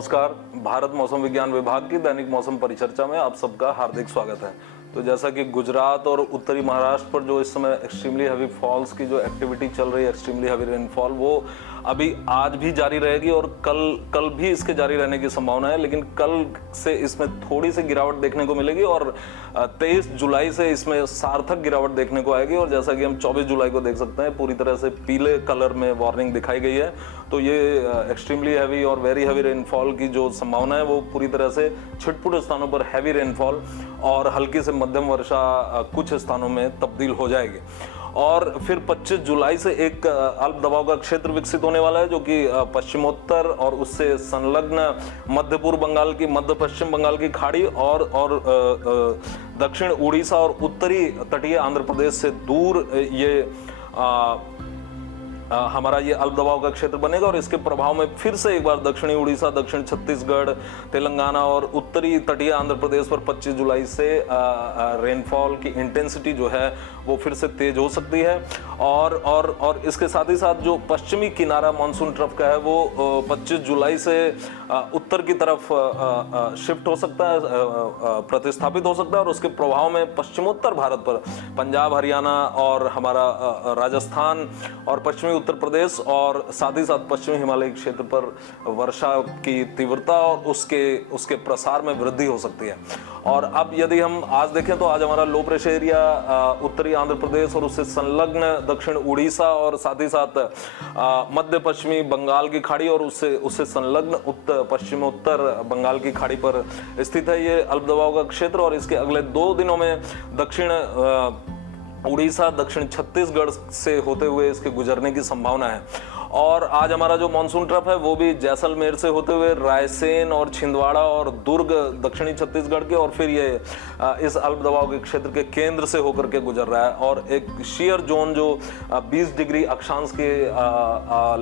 नमस्कार। भारत मौसम विज्ञान विभाग की दैनिक मौसम परिचर्चा में आप सबका हार्दिक स्वागत है। तो जैसा कि गुजरात और उत्तरी महाराष्ट्र पर जो इस समय एक्सट्रीमली हैवी फॉल्स की जो एक्टिविटी चल रही है, एक्सट्रीमली हैवी रेनफॉल, वो अभी आज भी जारी रहेगी और कल भी इसके जारी रहने की संभावना है। लेकिन कल से इसमें थोड़ी सी गिरावट देखने को मिलेगी और 23 जुलाई से इसमें सार्थक गिरावट देखने को आएगी। और जैसा कि हम 24 जुलाई को देख सकते हैं, पूरी तरह से पीले कलर में वार्निंग दिखाई गई है। तो ये एक्सट्रीमली हैवी और वेरी हैवी रेनफॉल की जो संभावना है वो पूरी तरह से छिटपुट स्थानों पर हैवी रेनफॉल और हल्की से मध्यम वर्षा कुछ स्थानों में तब्दील हो जाएगी। और फिर 25 जुलाई से एक अल्प दबाव का क्षेत्र विकसित होने वाला है, जो कि पश्चिमोत्तर और उससे संलग्न मध्य पूर्व बंगाल की, मध्य पश्चिम बंगाल की खाड़ी और दक्षिण उड़ीसा और उत्तरी तटीय आंध्र प्रदेश से दूर ये हमारा ये अल्प दबाव का क्षेत्र बनेगा। और इसके प्रभाव में फिर से एक बार दक्षिणी उड़ीसा, दक्षिण छत्तीसगढ़, तेलंगाना और उत्तरी तटीय आंध्र प्रदेश पर 25 जुलाई से रेनफॉल की इंटेंसिटी जो है वो फिर से तेज हो सकती है। और इसके साथ ही साथ जो पश्चिमी किनारा मानसून ट्रफ का है वो 25 जुलाई से उत्तर की तरफ शिफ्ट हो सकता है, प्रतिस्थापित हो सकता है। और उसके प्रभाव में पश्चिमोत्तर भारत पर पंजाब, हरियाणा और हमारा राजस्थान और पश्चिमी उत्तर प्रदेश और साथ ही साथ पश्चिमी हिमालय क्षेत्र पर वर्षा की तीव्रता और उसके प्रसार में वृद्धि हो सकती है। और अब यदि हम आज देखें तो आज हमारा लो प्रेशर एरिया उत्तरी आंध्र प्रदेश और उससे संलग्न दक्षिण उड़ीसा और साथ ही साथ मध्य पश्चिमी बंगाल की खाड़ी और उससे संलग्न पश्चिमोत्तर बंगाल की खाड़ी पर स्थित है ये अल्प दबाव का क्षेत्र। और इसके अगले 2 दिनों में दक्षिण उड़ीसा, दक्षिण छत्तीसगढ़ से होते हुए इसके गुजरने की संभावना है। और आज हमारा जो मानसून ट्रफ है वो भी जैसलमेर से होते हुए रायसेन और छिंदवाड़ा और दुर्ग दक्षिणी छत्तीसगढ़ के, और फिर ये इस अल्प दबाव के क्षेत्र के केंद्र से होकर के गुजर रहा है। और एक शियर जोन जो 20 डिग्री अक्षांश के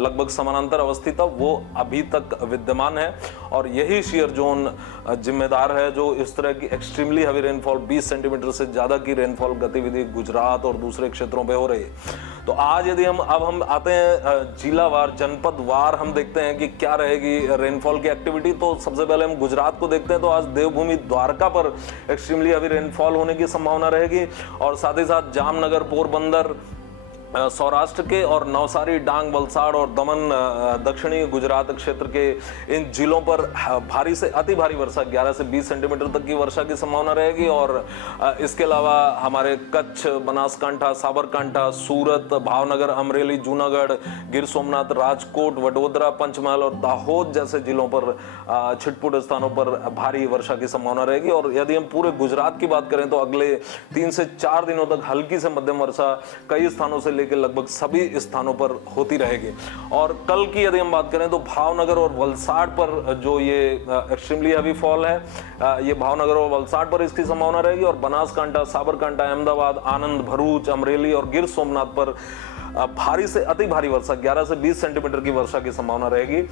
लगभग समानांतर अवस्थित था वो अभी तक विद्यमान है। और यही शियर जोन जिम्मेदार है जो इस तरह की एक्सट्रीमली हैवी रेनफॉल, 20 सेंटीमीटर से ज्यादा की रेनफॉल गतिविधि गुजरात और दूसरे क्षेत्रों पे हो रही है। तो आज यदि हम आते हैं जिलावार, जनपद वार, हम देखते हैं कि क्या रहेगी रेनफॉल की एक्टिविटी। तो सबसे पहले हम गुजरात को देखते हैं। तो आज देवभूमि द्वारका पर एक्सट्रीमली हैवी रेनफॉल होने की संभावना रहेगी। और साथ ही साथ जामनगर, पोरबंदर सौराष्ट्र के और नवसारी, डांग, वलसाड़ और दमन दक्षिणी गुजरात क्षेत्र के इन जिलों पर भारी से अति भारी वर्षा 11 से 20 सेंटीमीटर तक की वर्षा की संभावना रहेगी। और इसके अलावा हमारे कच्छ, बनासकांठा, साबरकांठा, सूरत, भावनगर, अमरेली, जूनागढ़, गिर सोमनाथ, राजकोट, वडोदरा, पंचमहल और दाहोद जैसे जिलों पर छिटपुट स्थानों पर भारी वर्षा की संभावना रहेगी। और यदि हम पूरे गुजरात की बात करें तो अगले 3 से 4 दिनों तक हल्की से मध्यम वर्षा कई स्थानों से लेकर लगभग सभी स्थानों पर होती रहेगी। और कल की यदि हम बात करें तो भावनगर और वलसाड़ पर जो ये एक्सट्रीमली हैवी फॉल है, ये भावनगर और वलसाड़ पर इसकी संभावना रहेगी। और बनासकांठा, साबरकांठा, अहमदाबाद, आनंद, भरूच, अमरेली और गिर सोमनाथ पर भारी से अति भारी वर्षा 11 से 20 सेंटीमीटर की वर्षा की संभावना रहेगी।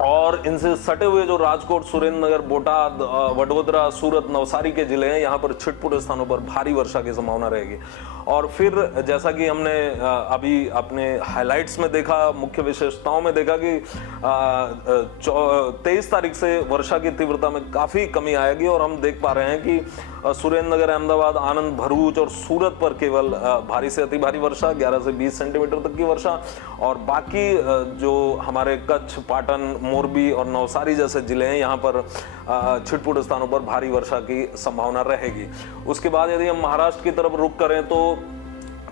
और इनसे सटे हुए जो राजकोट, सुरेंद्रनगर, बोटाद, वडोदरा, सूरत, नवसारी के जिले हैं, यहाँ पर छिटपुट स्थानों पर भारी वर्षा की संभावना रहेगी। और फिर जैसा कि हमने अभी अपने हाइलाइट्स में देखा, मुख्य विशेषताओं में देखा कि 23 तारीख से वर्षा की तीव्रता में काफी कमी आएगी। और हम देख पा रहे हैं कि सुरेंद्रनगर, अहमदाबाद, आनंद, भरूच और सूरत पर केवल भारी से अति भारी वर्षा 11 से 20 सेंटीमीटर तक की वर्षा। और बाकी जो हमारे कच्छ, पाटन, मोरबी और नवसारी जैसे जिले हैं, यहाँ पर छिटपुट स्थानों पर भारी वर्षा की संभावना रहेगी। उसके बाद यदि हम महाराष्ट्र की तरफ रुख करें तो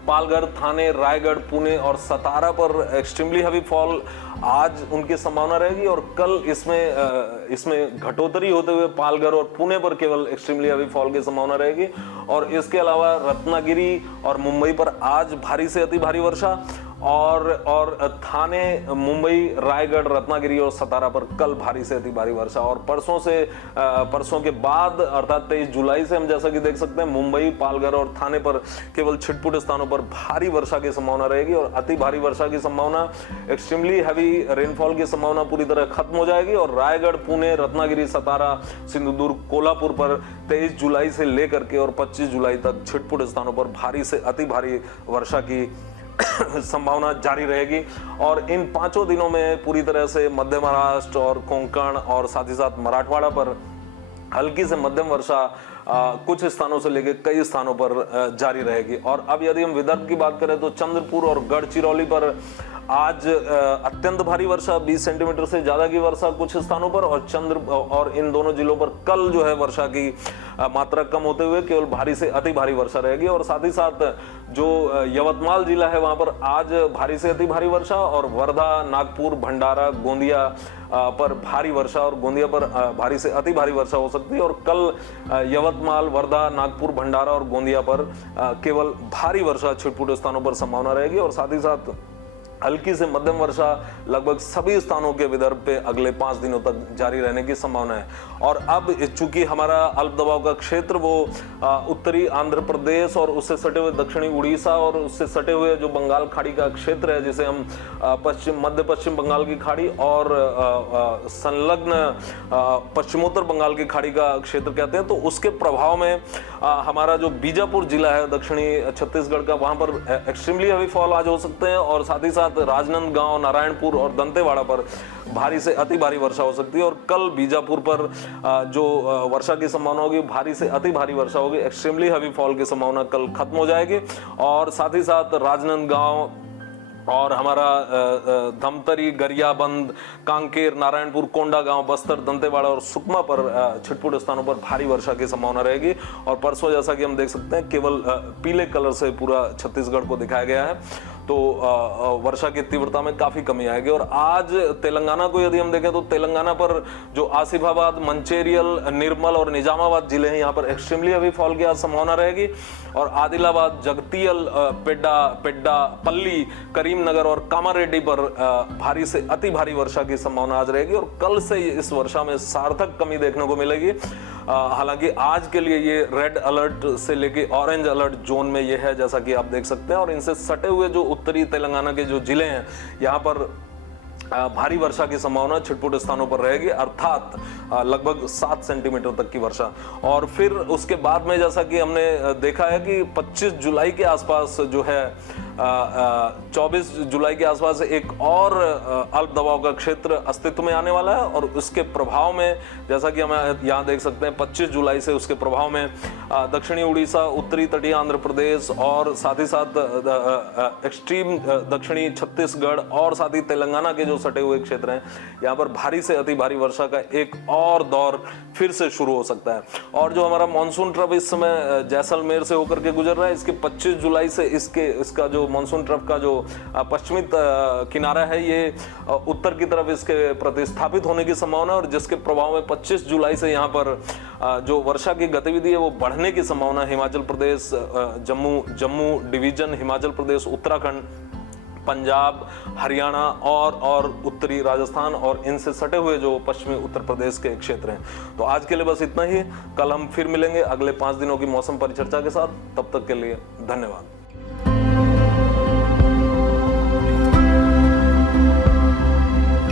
पालघर, थाने, रायगढ़, पुणे और सतारा पर एक्सट्रीमली हैवी फॉल आज उनकी संभावना रहेगी। और कल इसमें घटोतरी होते हुए पालघर और पुणे पर केवल एक्सट्रीमली हैवी फॉल की संभावना रहेगी। और इसके अलावा रत्नागिरी और मुंबई पर आज भारी से अति भारी वर्षा। और थाने, मुंबई, रायगढ़, रत्नागिरी और सतारा पर कल भारी से अति भारी वर्षा। और परसों के बाद अर्थात 23 जुलाई से हम जैसा कि देख सकते हैं मुंबई, पालघर और थाने पर केवल छिटपुट स्थानों पर भारी वर्षा की संभावना रहेगी। और अति भारी वर्षा की संभावना, एक्सट्रीमली हैवी रेनफॉल की संभावना पूरी तरह खत्म हो जाएगी। और रायगढ़, पुणे, रत्नागिरी, सतारा, सिंधुदुर्ग, कोल्हापुर पर 23 जुलाई से लेकर के और 25 जुलाई तक छिटपुट स्थानों पर भारी से अति भारी वर्षा की संभावना जारी रहेगी। और इन 5 दिनों में पूरी तरह से मध्य महाराष्ट्र और कोंकण और साथ ही साथ मराठवाड़ा पर हल्की से मध्यम वर्षा कुछ स्थानों से लेकर कई स्थानों पर जारी रहेगी। और अब यदि हम विदर्भ की बात करें तो चंद्रपुर और गढ़चिरौली पर आज अत्यंत भारी वर्षा 20 सेंटीमीटर से ज्यादा की वर्षा कुछ स्थानों पर, और इन दोनों जिलों पर कल जो है वर्षा की मात्रा कम होते हुए केवल भारी से अति भारी वर्षा रहेगी। और साथ ही साथ जो यवतमाल जिला है वहां पर आज भारी से अति भारी वर्षा, और वर्धा, नागपुर, भंडारा, गोंदिया पर भारी वर्षा और गोंदिया पर भारी से अति भारी वर्षा हो सकती है। और कल यवतमाल, वर्धा, नागपुर, भंडारा और गोंदिया पर केवल भारी वर्षा छिटपुट स्थानों पर संभावना रहेगी। और साथ ही साथ हल्की से मध्यम वर्षा लगभग सभी स्थानों के विदर्भ पे अगले 5 दिनों तक जारी रहने की संभावना है। और अब चूंकि हमारा अल्प दबाव का क्षेत्र वो उत्तरी आंध्र प्रदेश और उससे सटे हुए दक्षिणी उड़ीसा और उससे सटे हुए जो बंगाल खाड़ी का क्षेत्र है, जिसे हम मध्य पश्चिम बंगाल की खाड़ी और संलग्न पश्चिमोत्तर बंगाल की खाड़ी का क्षेत्र कहते हैं, तो उसके प्रभाव में हमारा जो बीजापुर जिला है दक्षिणी छत्तीसगढ़ का, वहां पर एक्सट्रीमली हेवी फॉल आज हो सकते हैं। और साथ ही साथ राजनांदगांव, नारायणपुर और दंतेवाड़ा पर भारी से अति भारी वर्षा हो सकती है। और कल बीजापुर पर जो वर्षा की संभावना होगी भारी से अति भारी वर्षा होगी, एक्सट्रीमली हेवी फॉल की संभावना कल खत्म हो जाएगी। और साथ ही साथ राजनांदगांव और हमारा धमतरी, गरियाबंद, कांकेर, नारायणपुर, कोंडागांव, बस्तर, दंतेवाड़ा और सुकमा पर छिटपुट स्थानों पर भारी वर्षा की संभावना रहेगी। और परसों जैसा कि हम देख सकते हैं केवल पीले कलर से पूरा छत्तीसगढ़ को दिखाया गया है, तो वर्षा की तीव्रता में काफी कमी आएगी। और आज तेलंगाना को यदि हम देखें तो तेलंगाना पर जो आसिफाबाद, मंचेरियल, निर्मल और निजामाबाद जिले हैं, यहाँ पर एक्सट्रीमली हेवी फॉल की आज संभावना रहेगी। और आदिलाबाद, जगतियल, पेड्डा, पल्ली, करीमनगर और कामारेड्डी पर भारी से अति भारी वर्षा की संभावना आज रहेगी। और कल से इस वर्षा में सार्थक कमी देखने को मिलेगी। हालांकि आज के लिए ये रेड अलर्ट से लेके ऑरेंज अलर्ट जोन में ये है, जैसा कि आप देख सकते हैं। और इनसे सटे हुए जो उत्तरी तेलंगाना के जो जिले हैं, यहाँ पर भारी वर्षा की संभावना छिटपुट स्थानों पर रहेगी, अर्थात लगभग 7 सेंटीमीटर तक की वर्षा। और फिर उसके बाद में जैसा कि हमने देखा है कि 25 जुलाई के आसपास जो है 24 जुलाई के आसपास एक और अल्प दबाव का क्षेत्र अस्तित्व में आने वाला है। और उसके प्रभाव में जैसा कि हम यहाँ देख सकते हैं 25 जुलाई से उसके प्रभाव में दक्षिणी उड़ीसा, उत्तरी तटीय आंध्र प्रदेश और साथ ही साथ एक्सट्रीम दक्षिणी छत्तीसगढ़ और साथ ही तेलंगाना के जो सटे हुए क्षेत्र हैं, यहाँ पर भारी से अति भारी वर्षा का एक और दौर फिर से शुरू हो सकता है। और जो हमारा मानसून ट्रफ इस समय जैसलमेर से होकर के गुजर रहा है, इसके 25 जुलाई से इसका जो मानसून ट्रफ का जो पश्चिमी किनारा है, ये उत्तर की तरफ इसके प्रतिस्थापित होने की संभावना है। और जिसके प्रभाव में 25 जुलाई से यहाँ पर जो वर्षा की गतिविधि है वो बढ़ने की संभावना है। हिमाचल प्रदेश, जम्मू डिवीजन, हिमाचल प्रदेश, उत्तराखंड, पंजाब, हरियाणा और उत्तरी राजस्थान और इनसे सटे हुए जो पश्चिमी उत्तर प्रदेश के क्षेत्र हैं। तो आज के लिए बस इतना ही। कल हम फिर मिलेंगे अगले 5 दिनों की मौसम परिचर्चा के साथ। तब तक के लिए धन्यवाद।